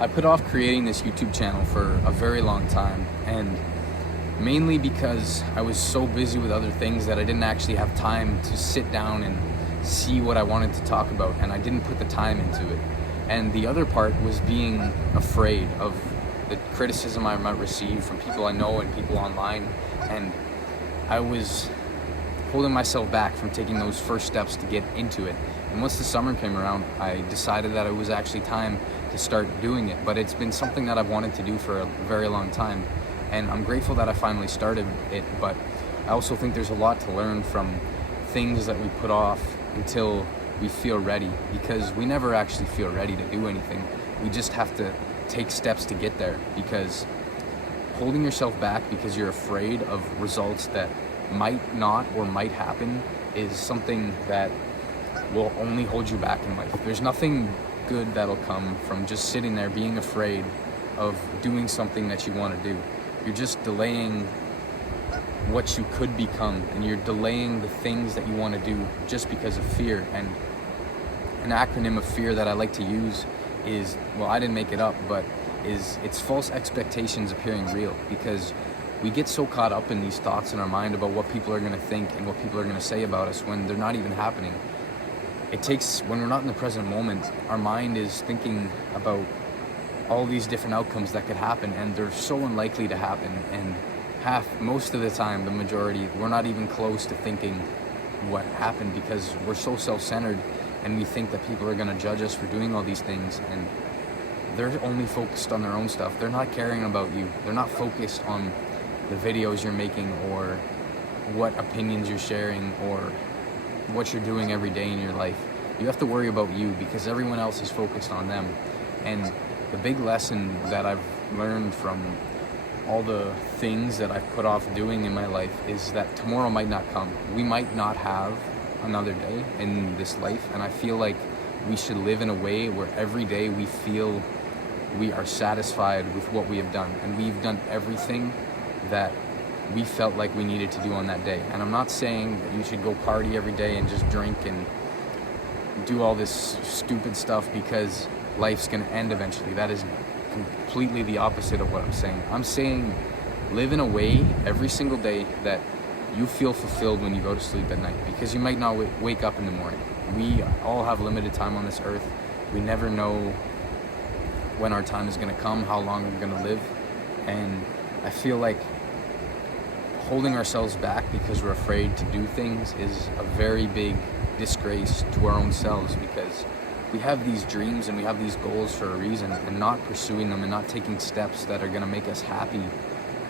I put off creating this YouTube channel for a very long time, and mainly because I was so busy with other things that I didn't actually have time to sit down and see what I wanted to talk about, and I didn't put the time into it. And the other part was being afraid of the criticism I might receive from people I know and people online, and I was holding myself back from taking those first steps to get into it. And once the summer came around, I decided that it was actually time to start doing it. But it's been something that I've wanted to do for a very long time, and I'm grateful that I finally started it. But I also think there's a lot to learn from things that we put off until we feel ready, because we never actually feel ready to do anything. We just have to take steps to get there, because holding yourself back because you're afraid of results that might not or might happen is something that will only hold you back in life. There's nothing good that'll come from just sitting there being afraid of doing something that you want to do. You're just delaying what you could become, and you're delaying the things that you want to do just because of fear. And an acronym of fear that I like to use is, well, I didn't make it up, but it's false expectations appearing real, because we get so caught up in these thoughts in our mind about what people are going to think and what people are going to say about us when they're not even happening. When we're not in the present moment, our mind is thinking about all these different outcomes that could happen, and they're so unlikely to happen. And most of the time, the majority, we're not even close to thinking what happened, because we're so self-centered, and we think that people are going to judge us for doing all these things, and they're only focused on their own stuff. They're not caring about you. They're not focused on the videos you're making, or what opinions you're sharing, or what you're doing every day in your life. You have to worry about you, because everyone else is focused on them. And the big lesson that I've learned from all the things that I've put off doing in my life is that tomorrow might not come. We might not have another day in this life, and I feel like we should live in a way where every day we feel we are satisfied with what we have done, and we've done everything that we felt like we needed to do on that day. And I'm not saying that you should go party every day and just drink and do all this stupid stuff because life's gonna end eventually. That is completely the opposite of what I'm saying. I'm saying live in a way every single day that you feel fulfilled when you go to sleep at night, because you might not wake up in the morning. We all have limited time on this earth. We never know when our time is gonna come, how long we're gonna live. And I feel like holding ourselves back because we're afraid to do things is a very big disgrace to our own selves, because we have these dreams and we have these goals for a reason, and not pursuing them and not taking steps that are going to make us happy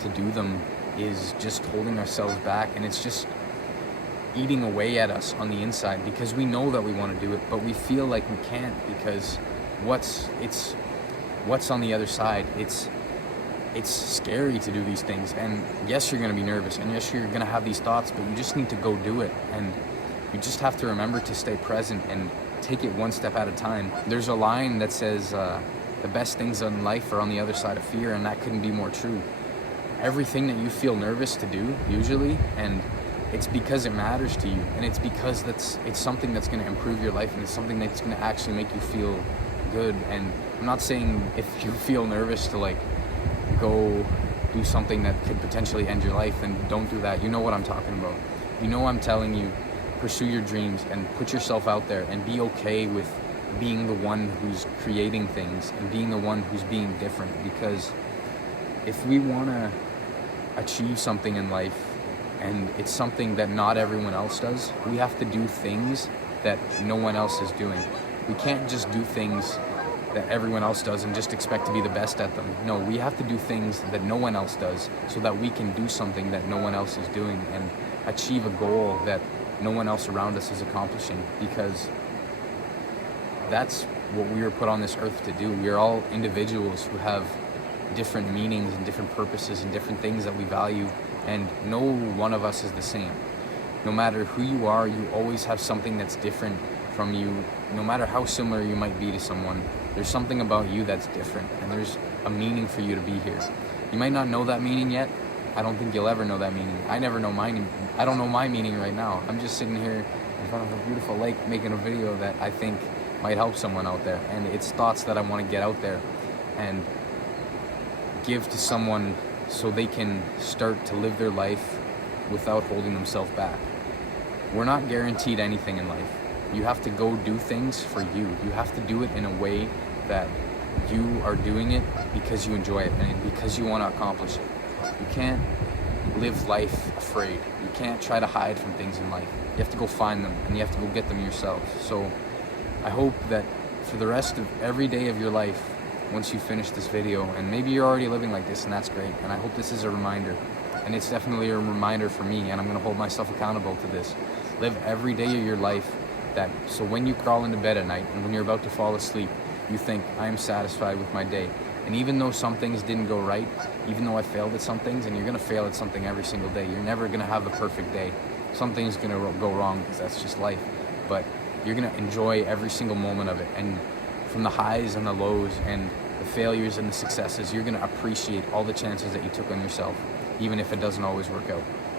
to do them is just holding ourselves back, and it's just eating away at us on the inside, because we know that we want to do it, but we feel like we can't, because what's on the other side. It's scary to do these things, and yes, you're going to be nervous, and yes, you're going to have these thoughts, but you just need to go do it. And you just have to remember to stay present and take it one step at a time. There's a line that says the best things in life are on the other side of fear, and that couldn't be more true. Everything that you feel nervous to do, usually, and it's because it matters to you, and it's because it's something that's going to improve your life, and it's something that's going to actually make you feel good. And I'm not saying if you feel nervous to go do something that could potentially end your life, then don't do that. You know what I'm talking about. You know I'm telling you, pursue your dreams and put yourself out there, and be okay with being the one who's creating things and being the one who's being different. Because if we want to achieve something in life, and it's something that not everyone else does, we have to do things that no one else is doing. We can't just do things that everyone else does and just expect to be the best at them. No, we have to do things that no one else does, so that we can do something that no one else is doing and achieve a goal that no one else around us is accomplishing, because that's what we were put on this earth to do. We are all individuals who have different meanings and different purposes and different things that we value, and no one of us is the same. No matter who you are, you always have something that's different from you. No matter how similar you might be to someone, there's something about you that's different, and there's a meaning for you to be here. You might not know that meaning yet. I don't think you'll ever know that meaning. I never know my meaning. I don't know my meaning right now. I'm just sitting here in front of a beautiful lake making a video that I think might help someone out there, and it's thoughts that I want to get out there. and give to someone so they can start to live their life without holding themselves back. We're not guaranteed anything in life. You have to go do things for you. You have to do it in a way that you are doing it because you enjoy it and because you want to accomplish it. You can't live life afraid. You can't try to hide from things in life. You have to go find them and you have to go get them yourself. So I hope that for the rest of every day of your life, once you finish this video, and maybe you're already living like this, and that's great, and I hope this is a reminder, and it's definitely a reminder for me, and I'm going to hold myself accountable to this. Live every day of your life so when you crawl into bed at night and when you're about to fall asleep, you think, I am satisfied with my day. And even though some things didn't go right, even though I failed at some things, and you're going to fail at something every single day, you're never going to have the perfect day. Something's going to go wrong because that's just life, but you're going to enjoy every single moment of it. And from the highs and the lows and the failures and the successes, you're going to appreciate all the chances that you took on yourself, even if it doesn't always work out.